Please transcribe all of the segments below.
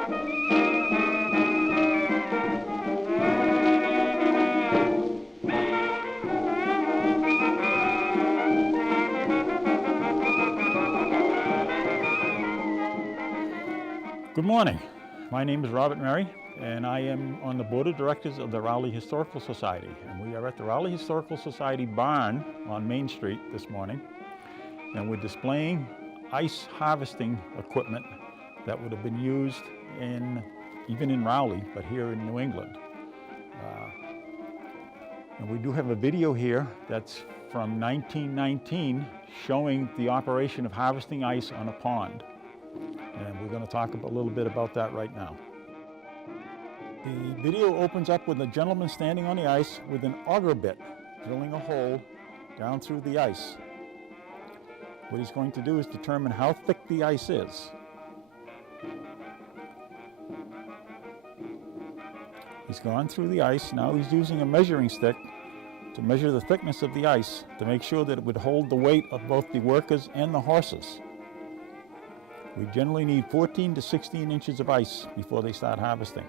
Good morning. My name is Robert Murray, and I am on the Board of Directors of the Rowley Historical Society. And we are at the Rowley Historical Society barn on Main Street this morning, and we're displaying ice harvesting equipment that would have been used even in Rowley, but here in New England. And we do have a video here that's from 1919 showing the operation of harvesting ice on a pond. And we're going to talk a little bit about that right now. The video opens up with a gentleman standing on the ice with an auger bit, drilling a hole down through the ice. What he's going to do is determine how thick the ice is. He's gone through the ice. Now he's using a measuring stick to measure the thickness of the ice to make sure that it would hold the weight of both the workers and the horses. We generally need 14 to 16 inches of ice before they start harvesting.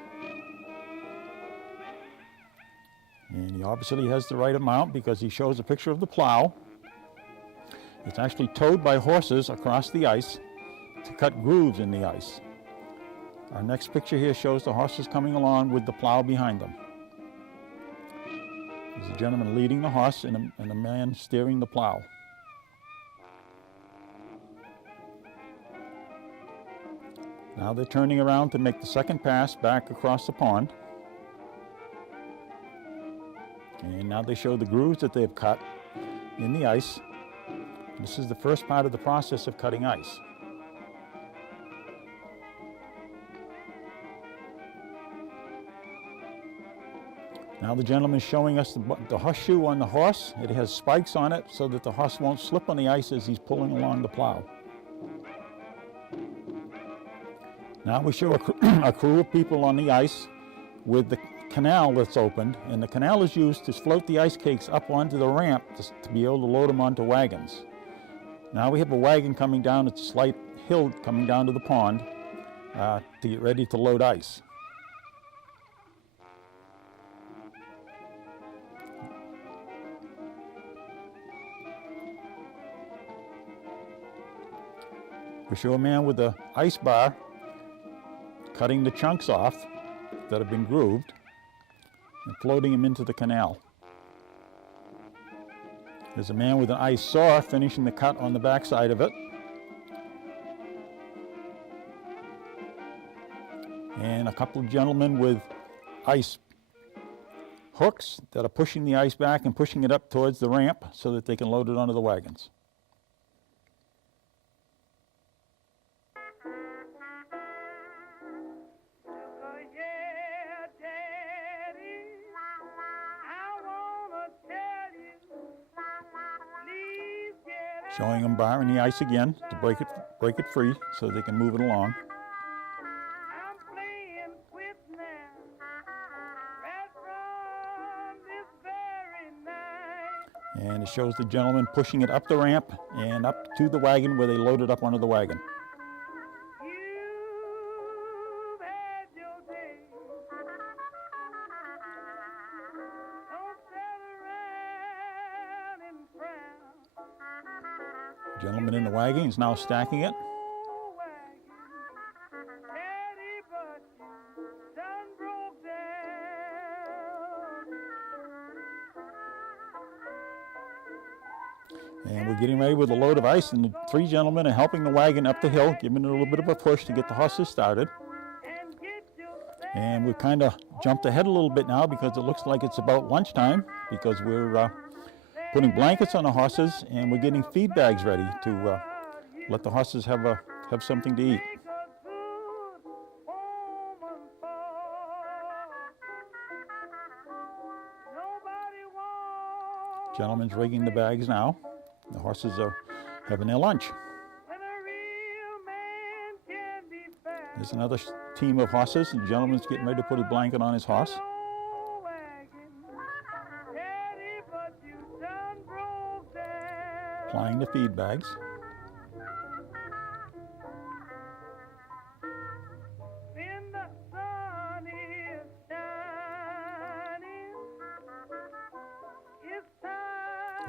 And he obviously has the right amount because he shows a picture of the plow. It's actually towed by horses across the ice to cut grooves in the ice. Our next picture here shows the horses coming along with the plow behind them. There's a gentleman leading the horse and a man steering the plow. Now they're turning around to make the second pass back across the pond. And now they show the grooves that they've cut in the ice. This is the first part of the process of cutting ice. Now the gentleman is showing us the horseshoe on the horse. It has spikes on it so that the horse won't slip on the ice as he's pulling along the plow. Now we show a crew of people on the ice with the canal that's opened, and the canal is used to float the ice cakes up onto the ramp to be able to load them onto wagons. Now we have a wagon coming down, it's a slight hill coming down to the pond to get ready to load ice. We show a man with an ice bar cutting the chunks off that have been grooved and floating them into the canal. There's a man with an ice saw finishing the cut on the back side of it. And a couple of gentlemen with ice hooks that are pushing the ice back and pushing it up towards the ramp so that they can load it onto the wagons. Showing them barring the ice again to break it free so they can move it along. And it shows the gentleman pushing it up the ramp and up to the wagon where they load it up onto the wagon. The gentleman in the wagon is now stacking it. And we're getting ready with a load of ice, and the three gentlemen are helping the wagon up the hill, giving it a little bit of a push to get the horses started. And we kind of jumped ahead a little bit now because it looks like it's about lunchtime, because we're putting blankets on the horses and we're getting feed bags ready to let the horses have something to eat. Gentleman's rigging the bags now. The horses are having their lunch. There's another team of horses, and the gentleman's getting ready to put a blanket on his horse. Applying the feed bags.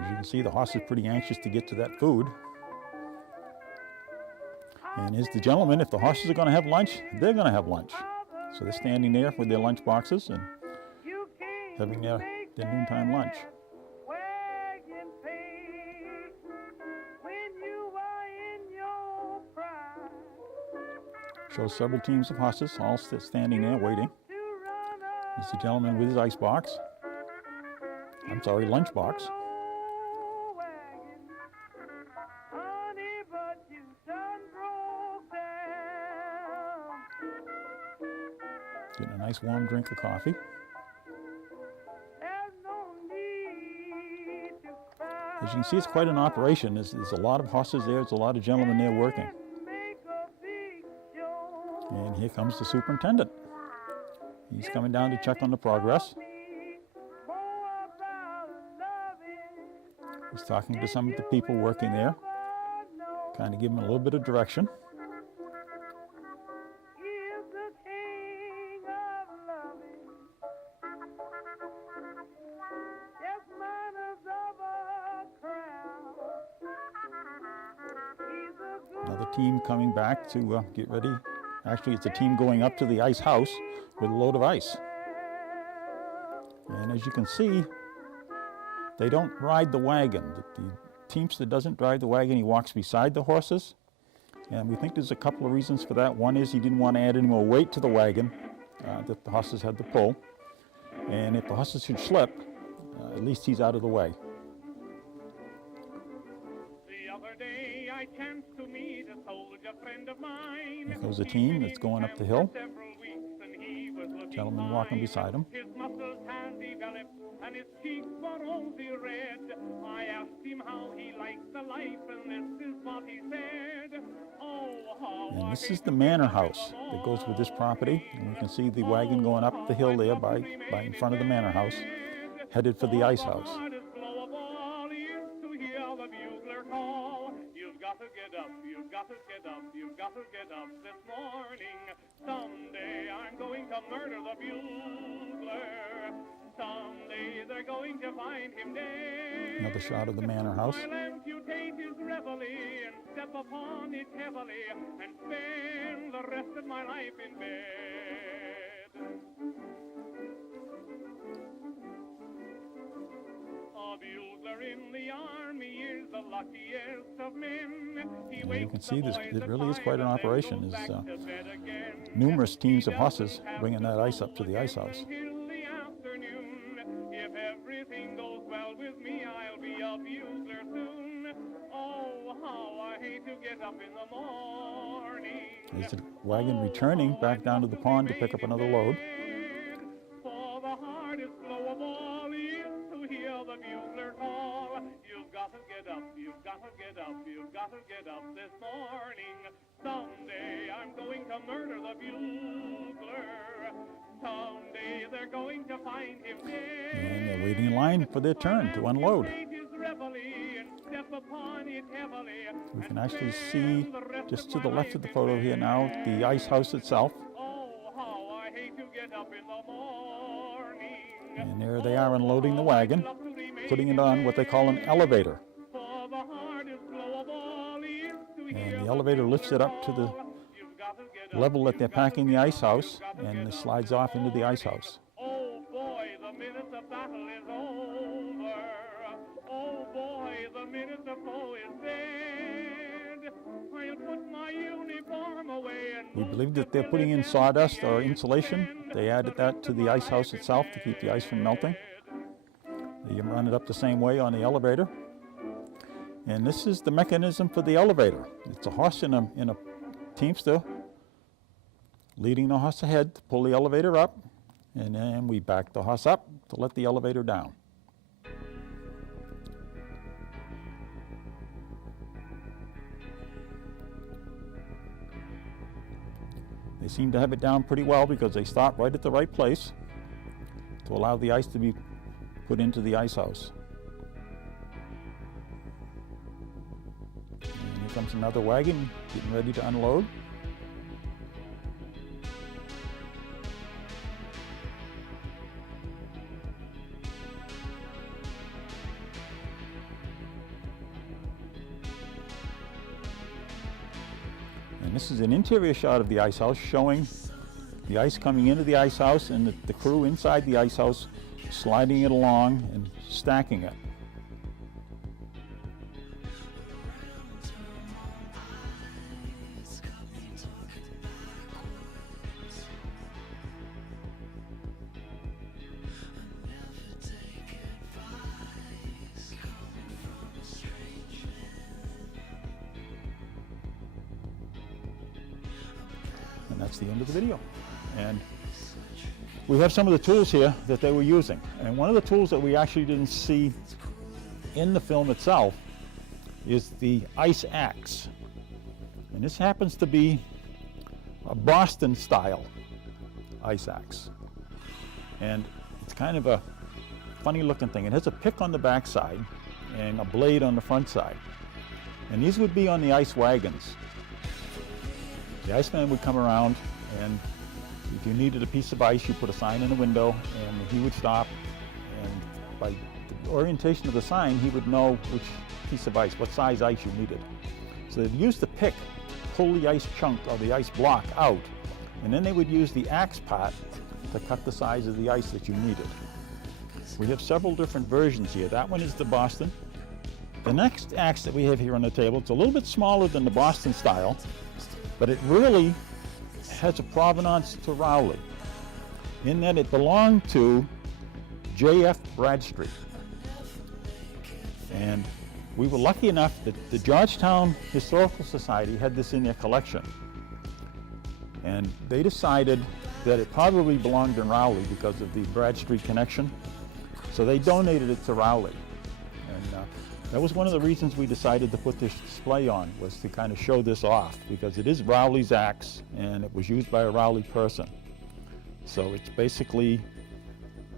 As you can see, the horse is pretty anxious to get to that food. And here's the gentleman. If the horses are going to have lunch, they're going to have lunch. So they're standing there with their lunch boxes and having their noontime lunch. Shows several teams of horses all standing there waiting. There's the gentleman with his ice box. I'm sorry, lunch box. Getting a nice warm drink of coffee. As you can see, it's quite an operation. There's a lot of horses there. There's a lot of gentlemen there working. And here comes the superintendent. He's coming down to check on the progress. He's talking to some of the people working there, kind of give them a little bit of direction. Another team coming back to get ready. Actually, it's a team going up to the ice house with a load of ice. And as you can see, they don't ride the wagon. The teamster doesn't drive the wagon. He walks beside the horses. And we think there's a couple of reasons for that. One is he didn't want to add any more weight to the wagon that the horses had to pull. And if the horses should slip, at least he's out of the way. Here goes a team that's going up the hill. Gentleman walking beside him. His muscles had developed and his cheeks were rosy red. I asked him how he liked the life, and this is what he said. Oh, how and this is the manor house that goes with this property. And you can see the wagon going up the hill there by in front of the manor house, headed for the ice house. You've got to get up this morning. Someday I'm going to murder the bugler. Someday they're going to find him dead. Another shot of the manor house. I'll amputate his reveille and step upon it heavily and spend the rest of my life in bed. A bugler in the army is the luckiest of men. You can see this, it really is quite an operation. There's numerous teams of horses bringing that ice up to the ice house. If everything goes well with me, I'll be a bugler soon. Oh, how I hate to get up in the morning. There's the wagon returning back down to the pond to pick up another load. For the hardest blow of all is to hear the bugler call. You've got to get up, you've got to get up, you've got to get up this morning. Someday I'm going to murder the bugler. Someday they're going to find him dead. And they're waiting in line for their turn to unload. We can actually see just to the left of the photo here now the ice house itself. And there they are unloading the wagon, putting it on what they call an elevator. And the elevator lifts it up to the level that they're packing the ice house, and it slides off into the ice house. Oh boy, the minute the battle is over. Oh boy, the minute the foe is dead. I'll put my uniform away and We believe that they're putting in sawdust or insulation. They added that to the ice house itself to keep the ice from melting. They run it up the same way on the elevator. And this is the mechanism for the elevator. It's a horse in a teamster leading the horse ahead to pull the elevator up, and then we back the horse up to let the elevator down. They seem to have it down pretty well because they stop right at the right place to allow the ice to be put into the ice house. And here comes another wagon getting ready to unload. And this is an interior shot of the ice house showing the ice coming into the ice house and the crew inside the ice house sliding it along and stacking it. And that's the end of the video. And we have some of the tools here that they were using. And one of the tools that we actually didn't see in the film itself is the ice axe. And this happens to be a Boston style ice axe. And it's kind of a funny looking thing. It has a pick on the back side and a blade on the front side. And these would be on the ice wagons. The iceman would come around, and if you needed a piece of ice, you put a sign in the window and he would stop, and by the orientation of the sign he would know which piece of ice, what size ice you needed. So they'd use the pick, pull the ice chunk or the ice block out, and then they would use the axe part to cut the size of the ice that you needed. We have several different versions here. That one is the Boston. The next axe that we have here on the table, it's a little bit smaller than the Boston style, but it really has a provenance to Rowley, in that it belonged to J.F. Bradstreet. And we were lucky enough that the Georgetown Historical Society had this in their collection. And they decided that it probably belonged in Rowley because of the Bradstreet connection. So they donated it to Rowley. And that was one of the reasons we decided to put this display on, was to kind of show this off, because it is Rowley's axe and it was used by a Rowley person. So it's basically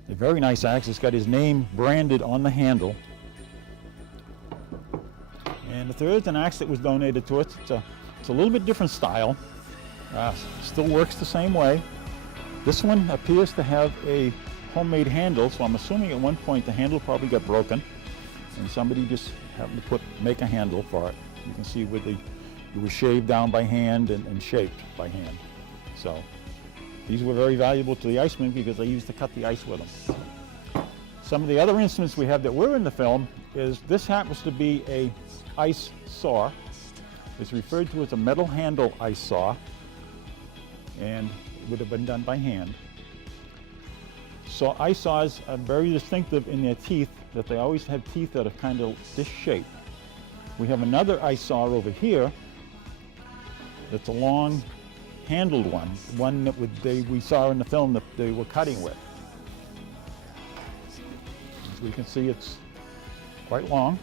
a very nice axe. It's got his name branded on the handle. And the third is an axe that was donated to us. It's a little bit different style. Still works the same way. This one appears to have a homemade handle, so I'm assuming at one point the handle probably got broken and somebody just happened to make a handle for it. You can see where it was shaved down by hand and shaped by hand. So these were very valuable to the icemen because they used to cut the ice with them. Some of the other instruments we have that were in the film is, this happens to be a ice saw. It's referred to as a metal handle ice saw, and it would have been done by hand. So ice saws are very distinctive in their teeth, that they always have teeth that are kind of this shape. We have another ice saw over here that's a long handled one that we saw in the film that they were cutting with. As we can see, it's quite long.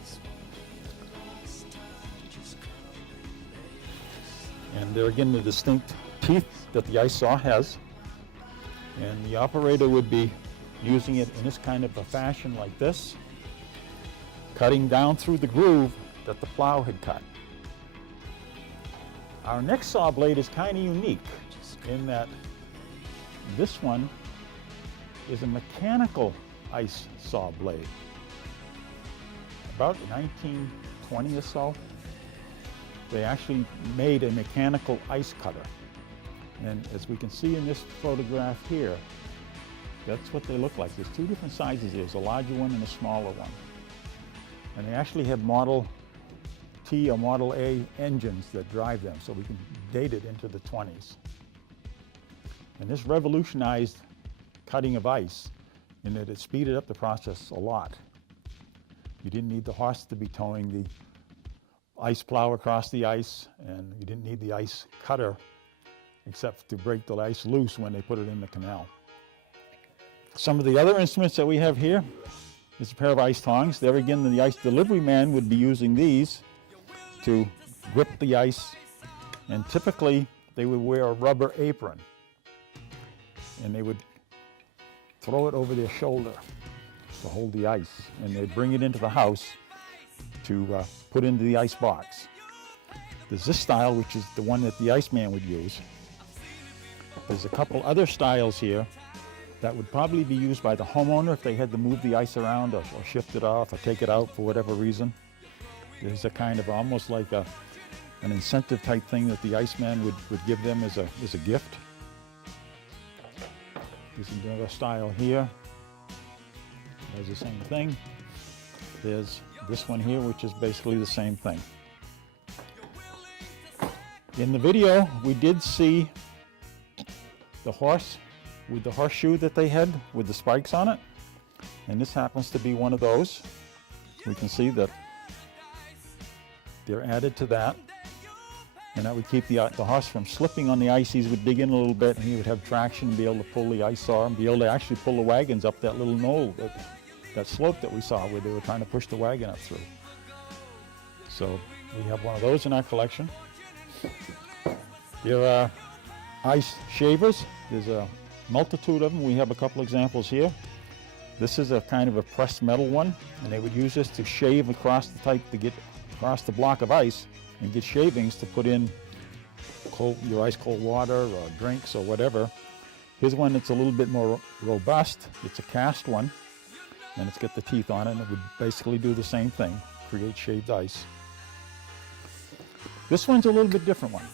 And there again, the distinct teeth that the ice saw has. And the operator would be using it in this kind of a fashion like this, cutting down through the groove that the plow had cut. Our next saw blade is kind of unique in that this one is a mechanical ice saw blade. About 1920 or so, they actually made a mechanical ice cutter. And as we can see in this photograph here, that's what they look like. There's two different sizes. There's a larger one and a smaller one. And they actually have Model T or Model A engines that drive them, so we can date it into the 20s. And this revolutionized cutting of ice in that it speeded up the process a lot. You didn't need the horse to be towing the ice plow across the ice, and you didn't need the ice cutter except to break the ice loose when they put it in the canal. Some of the other instruments that we have here is a pair of ice tongs. There again, the ice delivery man would be using these to grip the ice, and typically they would wear a rubber apron and they would throw it over their shoulder to hold the ice, and they'd bring it into the house to put into the ice box. There's this style, which is the one that the iceman would use. There's a couple other styles here that would probably be used by the homeowner if they had to move the ice around or shift it off or take it out for whatever reason. There's a kind of almost like a an incentive type thing that the Iceman would give them as a gift. There's another style here. There's the same thing. There's this one here, which is basically the same thing. In the video, we did see the horse with the horseshoe that they had with the spikes on it. And this happens to be one of those. We can see that they're added to that. And that would keep the horse from slipping on the ice. He would dig in a little bit and he would have traction and be able to pull the ice saw and be able to actually pull the wagons up that little knoll, that slope that we saw where they were trying to push the wagon up through. So we have one of those in our collection. There are ice shavers. There's a multitude of them. We have a couple examples here. This is a kind of a pressed metal one, and they would use this to shave across the type to get across the block of ice and get shavings to put in your ice cold water or drinks or whatever. Here's one that's a little bit more robust. It's a cast one, and it's got the teeth on it, and it would basically do the same thing, create shaved ice. This one's a little bit different one.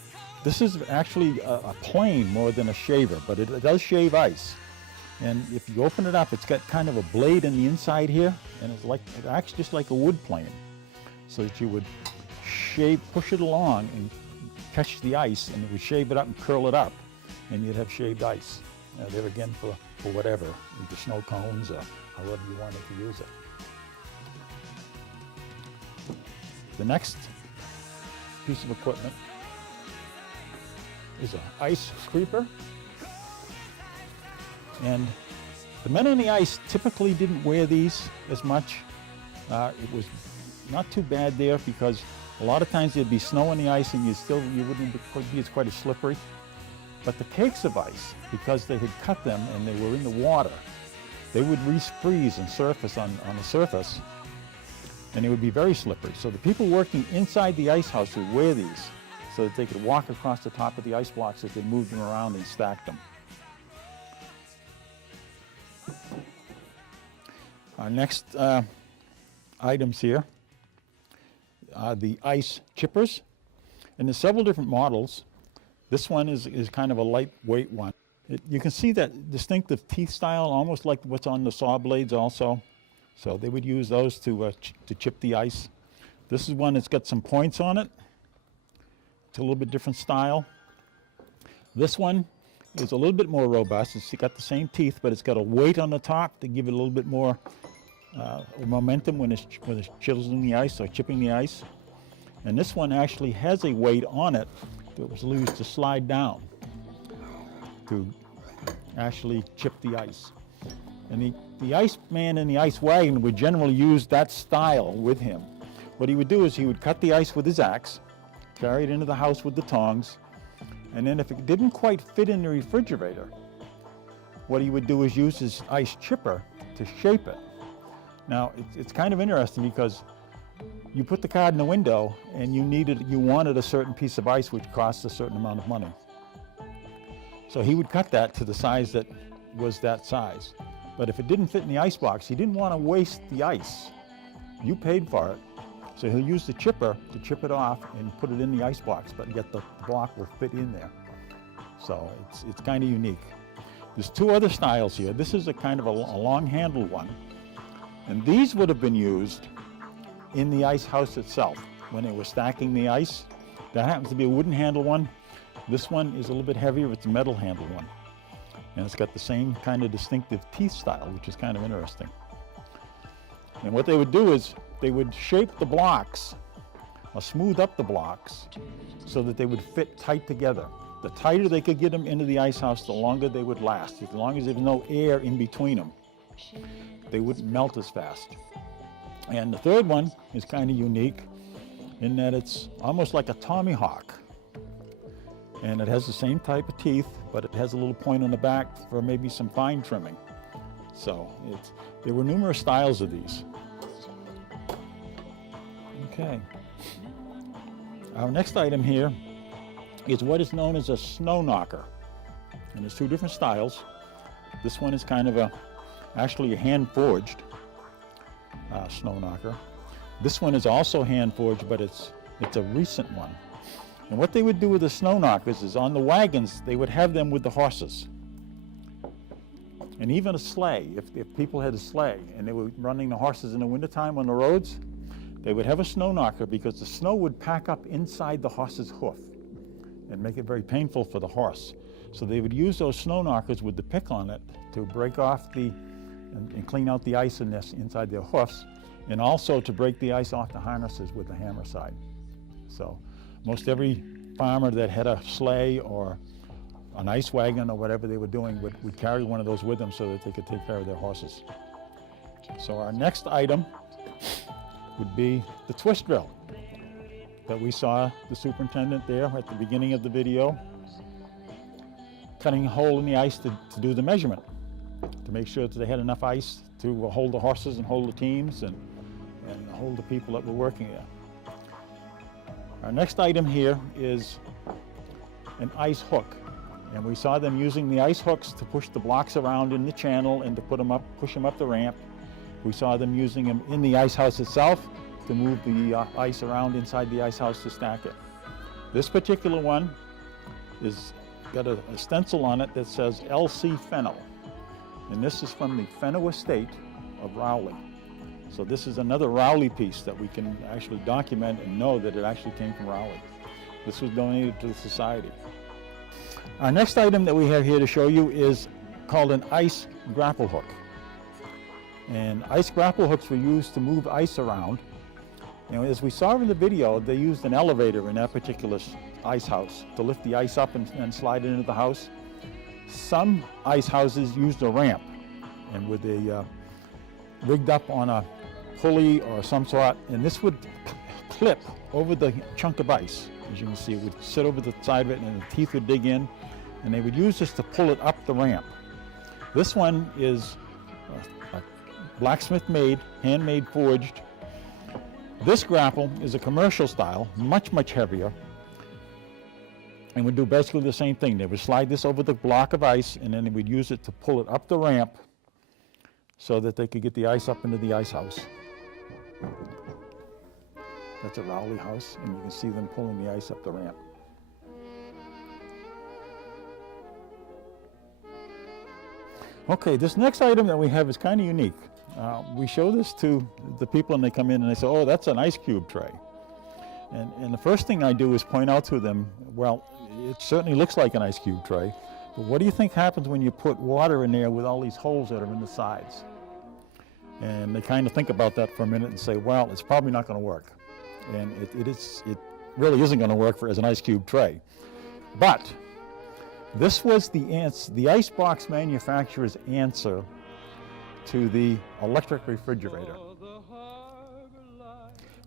This is actually a plane more than a shaver, but it does shave ice. And if you open it up, it's got kind of a blade in the inside here, and it acts just like a wood plane, so that you would push it along and catch the ice, and it would shave it up and curl it up, and you'd have shaved ice. There again for whatever, either snow cones or however you wanted to use it. The next piece of equipment is an ice creeper. And the men on the ice typically didn't wear these as much. It was not too bad there because a lot of times there'd be snow on the ice and you wouldn't be quite as slippery. But the cakes of ice, because they had cut them and they were in the water, they would re-freeze and surface on the surface, and they would be very slippery. So the people working inside the ice house would wear these so that they could walk across the top of the ice blocks as they moved them around and stacked them. Our next items here are the ice chippers. And there's several different models. This one is kind of a lightweight one. You can see that distinctive teeth style, almost like what's on the saw blades also. So they would use those to chip the ice. This is one that's got some points on it. It's a little bit different style. This one is a little bit more robust. It's got the same teeth, but it's got a weight on the top to give it a little bit more momentum when it's chiseling the ice or chipping the ice. And this one actually has a weight on it that was used to slide down to actually chip the ice. And the ice man in the ice wagon would generally use that style with him. What he would do is he would cut the ice with his axe, carry it into the house with the tongs, and then if it didn't quite fit in the refrigerator, what he would do is use his ice chipper to shape it. Now, it's kind of interesting because you put the card in the window and you wanted a certain piece of ice which costs a certain amount of money. So he would cut that to the size that was that size. But if it didn't fit in the ice box, he didn't want to waste the ice. You paid for it. So he'll use the chipper to chip it off and put it in the ice box, but yet the block will fit in there. So it's kind of unique. There's two other styles here. This is a kind of a long-handled one. And these would have been used in the ice house itself when they were stacking the ice. That happens to be a wooden handle one. This one is a little bit heavier. It's a metal handle one. And it's got the same kind of distinctive teeth style, which is kind of interesting. And what they would do is they would shape the blocks or smooth up the blocks so that they would fit tight together. The tighter they could get them into the ice house, the longer they would last. As long as there was no air in between them, they wouldn't melt as fast. And the third one is kind of unique in that it's almost like a Tommy Hawk. And it has the same type of teeth, but it has a little point on the back for maybe some fine trimming. So there were numerous styles of these. Okay. Our next item here is what is known as a snow knocker. And there's two different styles. This one is kind of actually a hand-forged snow knocker. This one is also hand-forged, but it's a recent one. And what they would do with the snow knockers is on the wagons, they would have them with the horses. And even a sleigh, if people had a sleigh and they were running the horses in the wintertime on the roads, they would have a snow knocker because the snow would pack up inside the horse's hoof and make it very painful for the horse. So they would use those snow knockers with the pick on it to break off and clean out the ice inside their hoofs, and also to break the ice off the harnesses with the hammer side. So most every farmer that had a sleigh or an ice wagon or whatever they were doing would carry one of those with them so that they could take care of their horses. So our next item would be the twist drill that we saw the superintendent there at the beginning of the video cutting a hole in the ice to do the measurement, to make sure that they had enough ice to hold the horses and hold the teams and hold the people that were working there. Our next item here is an ice hook. And we saw them using the ice hooks to push the blocks around in the channel and to push them up the ramp. We saw them using them in the ice house itself to move the ice around inside the ice house to stack it. This particular one is got a stencil on it that says LC Fennel. And this is from the Fenno estate of Rowley. So this is another Rowley piece that we can actually document and know that it actually came from Rowley. This was donated to the society. Our next item that we have here to show you is called an ice grapple hook. And ice grapple hooks were used to move ice around. And as we saw in the video, they used an elevator in that particular ice house to lift the ice up and slide it into the house. Some ice houses used a ramp, and with a rigged up on a pulley or some sort, and this would clip over the chunk of ice. As you can see, it would sit over the side of it and the teeth would dig in, and they would use this to pull it up the ramp. This one is a blacksmith made, handmade forged. This grapple is a commercial style, much, much heavier, and would do basically the same thing. They would slide this over the block of ice, and then they would use it to pull it up the ramp so that they could get the ice up into the ice house. That's a Rowley house, and you can see them pulling the ice up the ramp. Okay, this next item that we have is kind of unique. We show this to the people and they come in and they say, oh, that's an ice cube tray. And the first thing I do is point out to them, well, it certainly looks like an ice cube tray, but what do you think happens when you put water in there with all these holes that are in the sides? And they kind of think about that for a minute and say, well, it's probably not going to work. And it really isn't going to work as an ice cube tray. But this was the icebox manufacturer's answer to the electric refrigerator.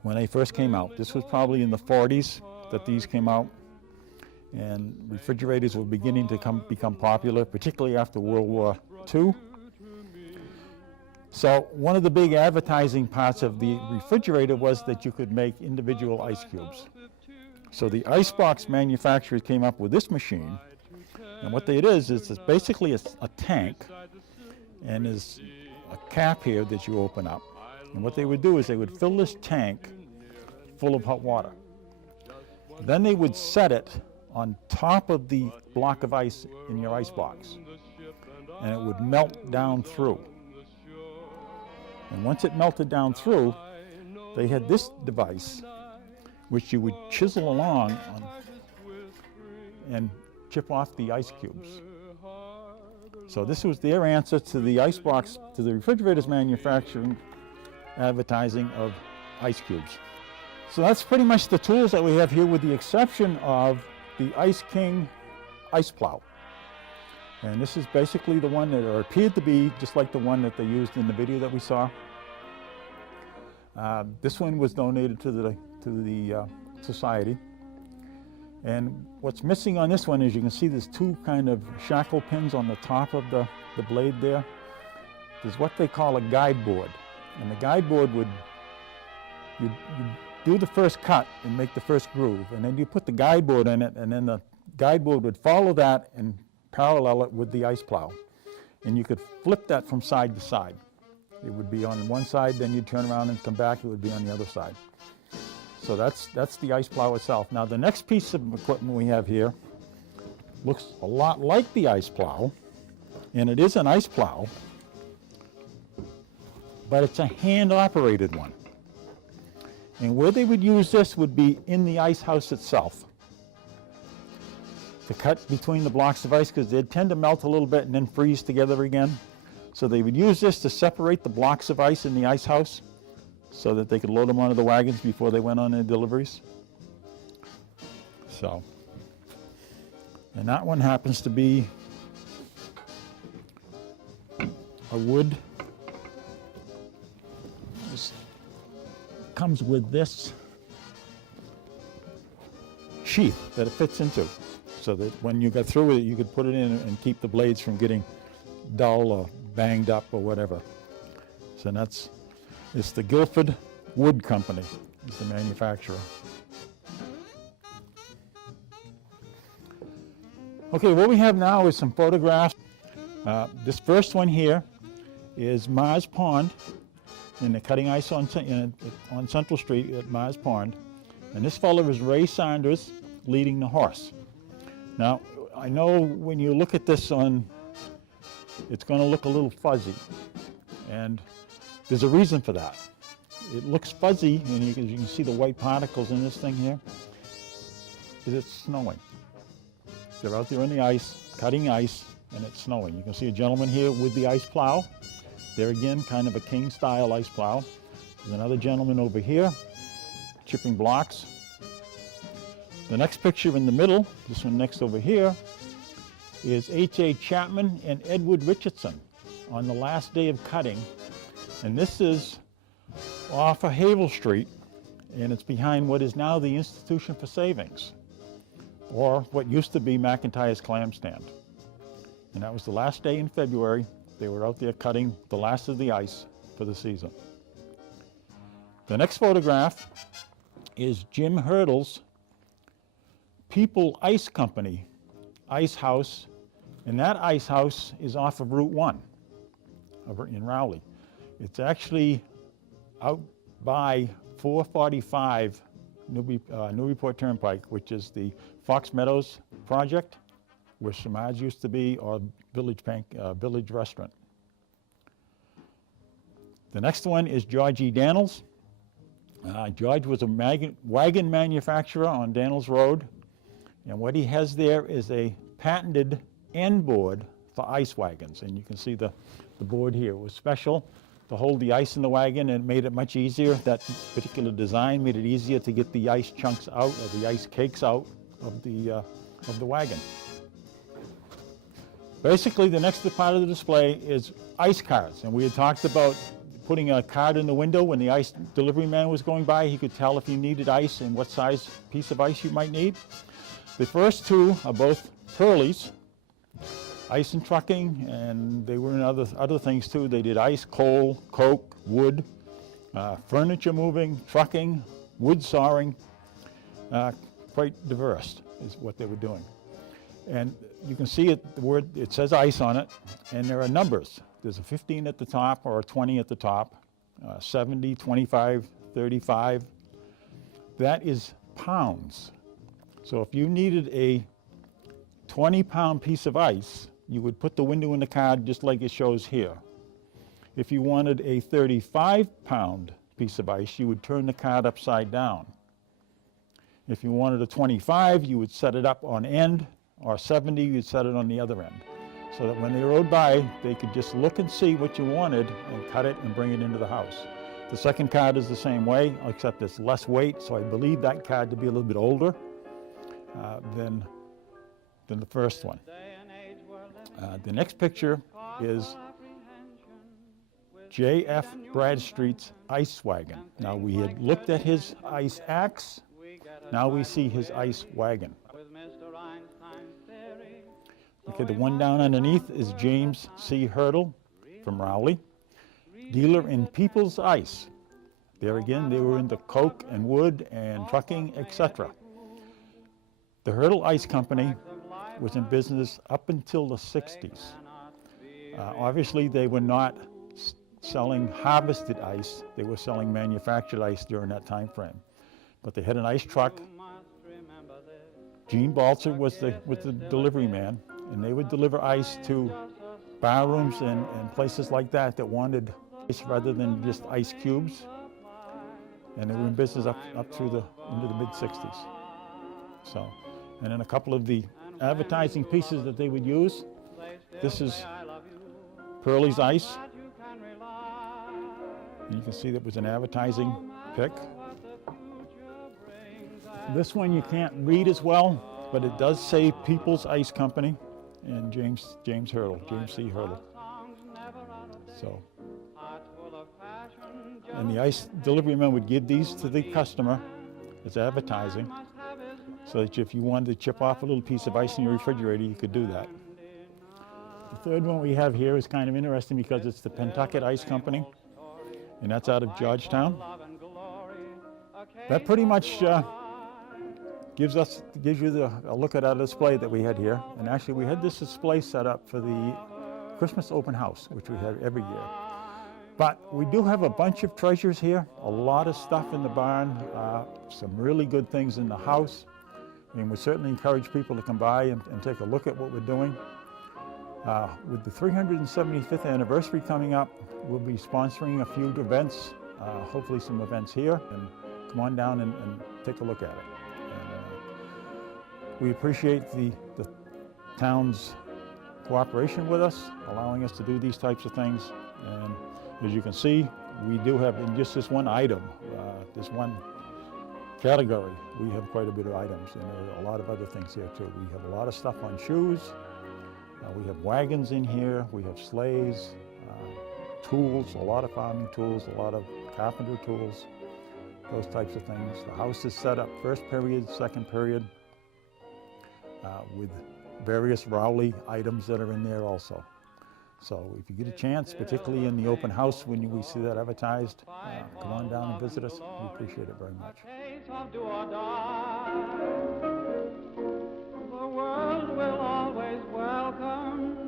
When they first came out, this was probably in the 40s that these came out, and refrigerators were beginning to become popular, particularly after World War II. So one of the big advertising parts of the refrigerator was that you could make individual ice cubes. So the icebox manufacturers came up with this machine, and what it is it's basically a tank, and there's a cap here that you open up. And what they would do is they would fill this tank full of hot water. Then they would set it on top of the block of ice in your icebox, and it would melt down through. And once it melted down through, they had this device which you would chisel along and chip off the ice cubes. So this was their answer to the icebox, to the refrigerator's manufacturing advertising of ice cubes. So that's pretty much the tools that we have here, with the exception of the Ice King ice plow. And this is basically the one that, or appeared to be just like the one that they used in the video that we saw. This one was donated to the society. And what's missing on this one is you can see there's two kind of shackle pins on the top of the blade there. There's what they call a guide board. And the guide board would, you do the first cut and make the first groove, and then you put the guide board in it, and then the guide board would follow that and parallel it with the ice plow. And you could flip that from side to side. It would be on one side, then you'd turn around and come back, it would be on the other side. So that's the ice plow itself. Now the next piece of equipment we have here looks a lot like the ice plow, and it is an ice plow, but it's a hand-operated one. And where they would use this would be in the ice house itself, to cut between the blocks of ice, because they'd tend to melt a little bit and then freeze together again. So they would use this to separate the blocks of ice in the ice house so that they could load them onto the wagons before they went on their deliveries. So, and that one happens to be a wood. This comes with this sheath that it fits into, so that when you got through with it, you could put it in and keep the blades from getting dull or banged up or whatever. So it's the Guilford Wood Company is the manufacturer. Okay, what we have now is some photographs. This first one here is Mars Pond, and they're cutting ice on Central Street at Mars Pond. And this fellow is Ray Saunders leading the horse. Now, I know when you look at this it's going to look a little fuzzy, and there's a reason for that. It looks fuzzy, and you can see the white particles in this thing here, because it's snowing. They're out there on the ice, cutting ice, and it's snowing. You can see a gentleman here with the ice plow. There again, kind of a king-style ice plow. There's another gentleman over here, chipping blocks. The next picture in the middle, this one next over here, is H.A. Chapman and Edward Richardson on the last day of cutting. And this is off of Havel Street, and it's behind what is now the Institution for Savings, or what used to be McIntyre's Clam Stand. And that was the last day in February. They were out there cutting the last of the ice for the season. The next photograph is Jim Hurdle's People Ice Company ice house, and that ice house is off of Route 1 over in Rowley. It's actually out by 445 Newburyport Turnpike, which is the Fox Meadows project, where Samaj used to be, or Village Restaurant. The next one is George E. Daniels. George was a wagon manufacturer on Daniels Road, and what he has there is a patented end board for ice wagons, and you can see the board here. It was special to hold the ice in the wagon, and it made it much easier. That particular design made it easier to get the ice chunks out, or the ice cakes out of the wagon. Basically, the next part of the display is ice cards, and we had talked about putting a card in the window. When the ice delivery man was going by, he could tell if you needed ice and what size piece of ice you might need. The first two are both Pearlies, ice and trucking, and they were in other things too. They did ice, coal, coke, wood, furniture moving, trucking, wood sawing. Quite diverse is what they were doing. And you can see it, it says ice on it, and there are numbers. There's a 15 at the top or a 20 at the top, 70, 25, 35. That is pounds. So if you needed a 20-pound piece of ice, you would put the window in the card just like it shows here. If you wanted a 35-pound piece of ice, you would turn the card upside down. If you wanted a 25, you would set it up on end, or 70, you'd set it on the other end. So that when they rode by, they could just look and see what you wanted and cut it and bring it into the house. The second card is the same way, except it's less weight, so I believe that card to be a little bit older than the first one. The next picture is J.F. Bradstreet's ice wagon. Now, we had looked at his ice axe. Now we see his ice wagon. Okay, the one down underneath is James C. Hurdle from Rowley, dealer in People's Ice. There again, they were into coke and wood and trucking, etc. The Hurdle Ice Company was in business up until the 60s. Obviously, they were not selling harvested ice. They were selling manufactured ice during that time frame. but they had an ice truck. Gene Balzer was the delivery man, and they would deliver ice to bar rooms and places like that that wanted ice rather than just ice cubes. And they were in business up through into the mid-60s. So, and then a couple of the advertising pieces that they would use. This is Pearlie's Ice. And you can see that was an advertising pic. This one you can't read as well, but it does say People's Ice Company and James C. Hurdle. So, and the ice delivery man would give these to the customer as advertising, so that if you wanted to chip off a little piece of ice in your refrigerator, you could do that. The third one we have here is kind of interesting because it's the Pentucket Ice Company, and that's out of Georgetown. That pretty much gives you a look at our display that we had here. And actually we had this display set up for the Christmas open house, which we have every year. But we do have a bunch of treasures here, a lot of stuff in the barn, some really good things in the house. And we certainly encourage people to come by and take a look at what we're doing. With the 375th anniversary coming up, we'll be sponsoring a few events, hopefully some events here, and come on down and take a look at it. And, we appreciate the town's cooperation with us, allowing us to do these types of things. And as you can see, we do have, in just this one item, this one category, we have quite a bit of items, and there are a lot of other things here too. We have a lot of stuff on shoes, we have wagons in here, we have sleighs, tools, a lot of farming tools, a lot of carpenter tools, those types of things. The house is set up first period, second period, with various Rowley items that are in there also. So if you get a chance, particularly in the open house when we see that advertised, come on down and visit us. We appreciate it very much. The world will always welcome